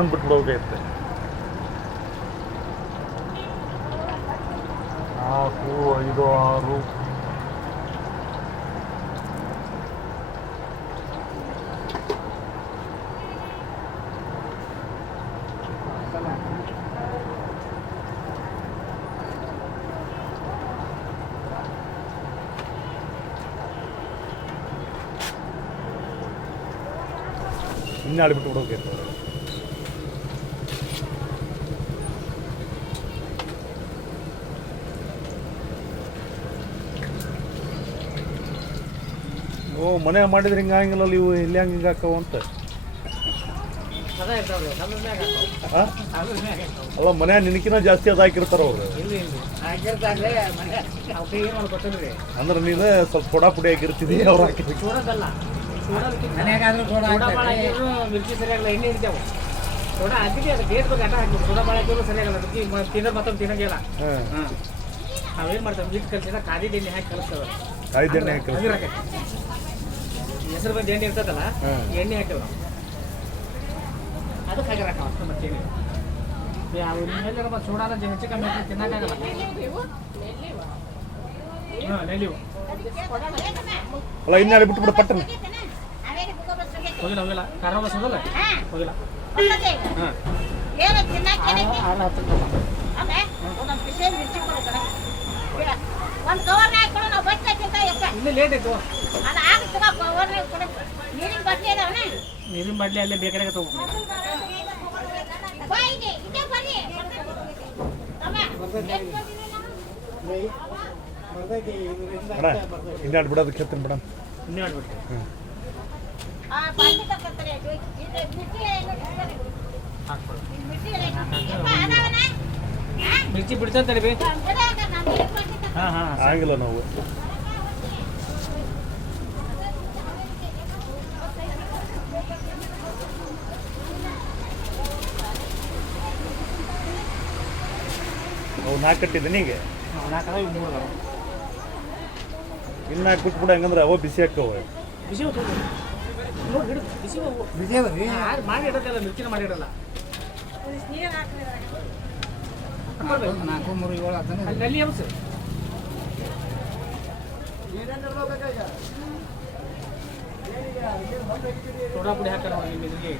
ಇನ್ನೊಂದು ಬಿಟ್ಬಿಡೋದೈತೆ. 4, 5, 6 ಇನ್ನೂ ಆಡಿಬಿಟ್ಟು ಬಿಡೋದೈತೆ. ಓ ಮನೆ ಮಾಡಿದ್ರೆ ಹಿಂಗೆ ಹಂಗಿಲ್ಲ ಇವು ಇಲ್ಲಿ ಹಂಗೆ ಹಿಂಗೆ ಹಾಕವು ಅಂತ. ಅಲ್ಲ ಮನೆ ನಿನಕಿನ ಜಾಸ್ತಿ ಅದು ಹಾಕಿರ್ತಾರ ಅವ್ರು. ಅಂದ್ರೆ ನೀನು ಸ್ವಲ್ಪ ಸೋಡಾ ಪುಡಿ ಹಾಕಿರ್ತಿದ್ದಿ ಅವ್ರು ಹಾಕಿರ್ತೀವಿ. ಮಿರ್ಚಿ ಸರಿಯಾಗಲ್ಲ, ಎಣ್ಣೆ ಹಿಡಿತಾವೆ ಸೋಡಾ ಹಾಕಿದ್ವಿ. ಅದು ಗೇಟ್ ಬಗ್ಗೆ ಆಟ ಹಾಕ್ಬಿಟ್ಟು ಸೋಡಾ ಭಾಳ ಹಾಕಿದ್ರು ಸರಿಯಾಗಲ್ಲ. ಅದಕ್ಕೆ ತಿನ್ನೋದು ಮತ್ತೊಂದು ತಿನ್ನಂಗಿಲ್ಲ. ನಾವೇನು ಮಾಡ್ತೇವೆ, ಮೀಟ್ ಕಲಿಸಿದ ಕಾದಿದ ಎಣ್ಣೆ ಹಾಕಿ ಕಲಿಸ್ತೇವೆ. ಕಾಯ್ದ ಎಣ್ಣೆ ಹಾಕಿ ಹೆಸರು ಬಂದು ಎಣ್ಣೆ ಇರ್ತದಲ್ಲ, ಎಣ್ಣೆ ಹಾಕಿಲ್ಲ ನಾವು. ಅದಕ್ಕೆ ಹಾಕಿರ ಅಷ್ಟು ಮತ್ತೇನಿಲ್ಲ. ಮೇಲೆ ಮತ್ತೆ ಸೋಡಾದ ಹೆಚ್ಚು ಕಮ್ಮಿ ಹಾಕಿ ತಿನ್ನಕ್ಕಾಗಲ್ಲ. ನೆಲ್ಲಿವು ಅಲ್ಲ ಇನ್ನೂ ಆಡಿಬಿಟ್ಟು ಬಿಡು ಪಟ್ಟಣ. ಹೋಗಿಲ್ಲ ಹೋಗಿಲ್ಲ, ಕಾರಣ ಬಸ್ ಹೋಗಲ್ಲ ಹೋಗಿಲ್ಲ. ಇನ್ನೂ ಲೇಟ್ ಆಯ್ತು. ನೀರಿನ ಬಾಟ್ಲಿ ಅಲ್ಲೇ ಬೇಕಾದಾಗ ತಗೋ. ಇನ್ನೂ ಆಡ್ಬಿಡೋದಕ್ಕೆ ಹೇಳ್ತೀನಿ ಬಿಡ. ಇನ್ನೂ ಆಡ್ಬಿಟ್ಟು ಮಿರ್ಚಿ ಬಿಡ್ಸಂತೇಳಿ ಬೇ. ಆಗಿಲ್ಲ ನಾವು ಅವು 4 ಕಟ್ಟಿದ್ದೀನಿ ಈಗ. ಇನ್ನು 4 ಬಿಟ್ಬಿಡ. ಹಂಗಂದ್ರೆ ಅವ ಬಿಸಿ ಹಾಕವ. ಬಿಸಿ ಮಾಡಿ ಇಡೋದಲ್ಲ, ಮಿರ್ಚಿನ ಮಾಡಿ ಇಡಲ್ಲ. 4, 3, 7 ಅಲ್ಲಿ ಯಾವ ಸರ್ ಸೋಡಾ ಪುಡಿ ಹಾಕೋಣ. ನಿಮ್ಮ ಇದಕ್ಕೆ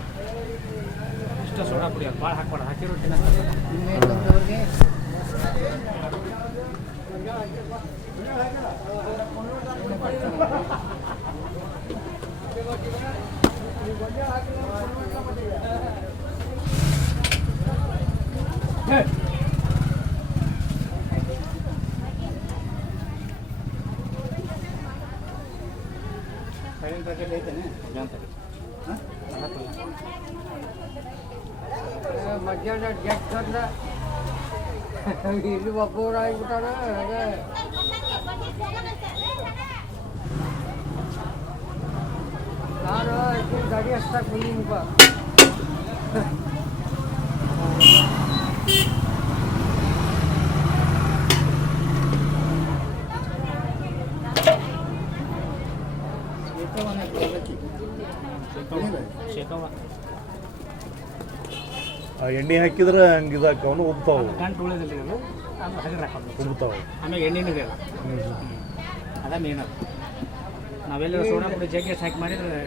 ಇಷ್ಟ ಸೋಡಾ ಪುಡಿ ಅದು ಭಾಳ ಹಾಕ್ಬಾರ್ದು. ಹಾಕಿರೋ ಮಧ್ಯಾಹ್ನ ಗೆಟ್ಟ ಇಲ್ಲಿ ಒಬ್ಬರು ಆಗಿಬಿಟ್ಟಾರ. ನಾನು ಗಾಡಿ ಅಷ್ಟಾಗಿ ಬಂದೀನಿಪ್ಪ. ಎಣ್ಣೆ ಹಾಕಿದ್ರೆ ಹಂಗೆ ಇದಾಕವನು ಉಬ್ತಾವು. ಗಂಟು ಉಳಿದಿಲ್ಲ ಇದು, ಅದು ಹಗರ ಹಾಕೋದು ಉಬ್ತಾವು. ಆಮೇಲೆ ಎಣ್ಣೆನೂ ಇರಲ್ಲ. ಅದ ಮೇನ್. ಅದು ನಾವೆಲ್ಲ ಸೋಡಾ ಪುಡಿ ಜಗ್ಗಿ ಹಾಕಿ ಮಾಡಿದ್ರೆ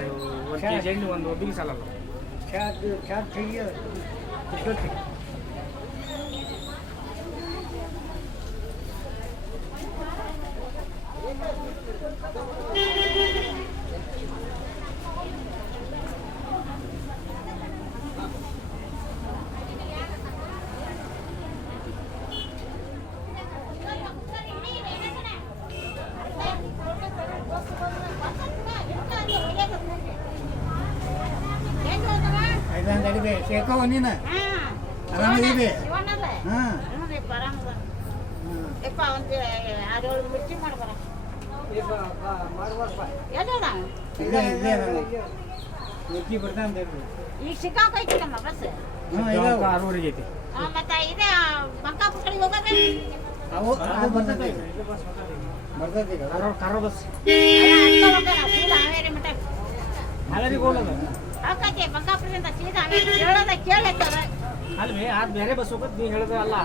1 kg ಎಣ್ಣೆ ಒಂದು ಒಬ್ಬಿಗೆ ಸಾಲಲ್ಲ. ನೀನು ಆರಾಮಿದ್ದೀವಿ. ಮಿರ್ಚಿ ಮಾಡ್ಬಾರ ಈಗ ಸಿಕ್ಕಾಕೈತಿಲ್ಲಮ್ಮ ಬಸ್. ಮತ್ತೆ ಇದೆ ಬಂಕಾಪುರ ಕಡೆಗೆ ಹೋಗೋದು ಕರ್ರ ಬಸ್ ಹಾವೇರಿ ಮಠ. ಹಾವೇರಿಗೆ ಹೋಗೋದು ಹಾಕತ್ತೆ ಬಂಗಾಪುರದಿಂದ ಸೀದಾ ಹೇಳೋದ ಕೇಳತ್ತಾರ ಅಲ್ವೇ ಅದು ಬೇರೆ ಬಸ್ ಹೋಗೋದು ನೀವು ಹೇಳೋದು ಅಲ್ಲ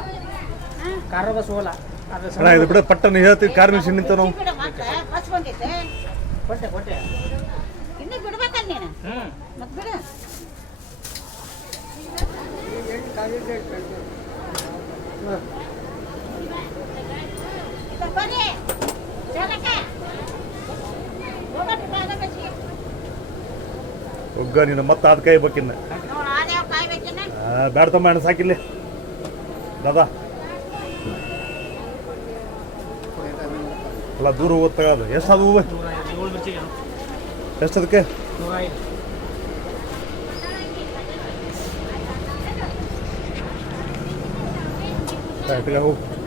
ಕಾರ್ ಬಸ್ ಹೋಗಲ್ಲ ಅದು ಅಣ್ಣ ಇದು ಬಿಡ ಪಟ್ಟನ ಹೇಳ್ತೀವಿ ಕಾರ್ ನಿಲ್ಸಿ ನಿಂತ ನಾವು ಬಿಡು ಮತ್ತೆ ಬಸ್ ಬಂದೈತೆ ಕೊಟ್ಟೆ ಇನ್ನೂ ಬಿಡ್ಬೇಕಲ್ಲ ನೀನು ಹ್ಞೂ ಮತ್ತೆ ಬಿಡು ಇದು ಬರ್ರಿ ಚಾಲಕ ಹೋಗಟ್ಟ ಬಾಗ ಬಸ್ಸಿಗೆ ಒಗ್ಗ ನೀನು ಮತ್ತೆ ಅದ್ ಕಾಯ್ಬೇಕಿನ್ನ ನೋಡು ಆದ್ಯಾವ ಕಾಯ್ಬೇಕಿನ್ನ ಬ್ಯಾಡ ತಮ್ಮ ಅಣ್ಣ ಸಾಕಿಲ್ಲಿ ದಾದಾ ಅಲ್ಲ ದೂರ ಹೋಗೋದು ಎಷ್ಟು ಅದು ಹೂವು 107 ಮಿರ್ಚಿಗೆ ಎಷ್ಟು ಅದಕ್ಕೆ 105 ಹೋಗು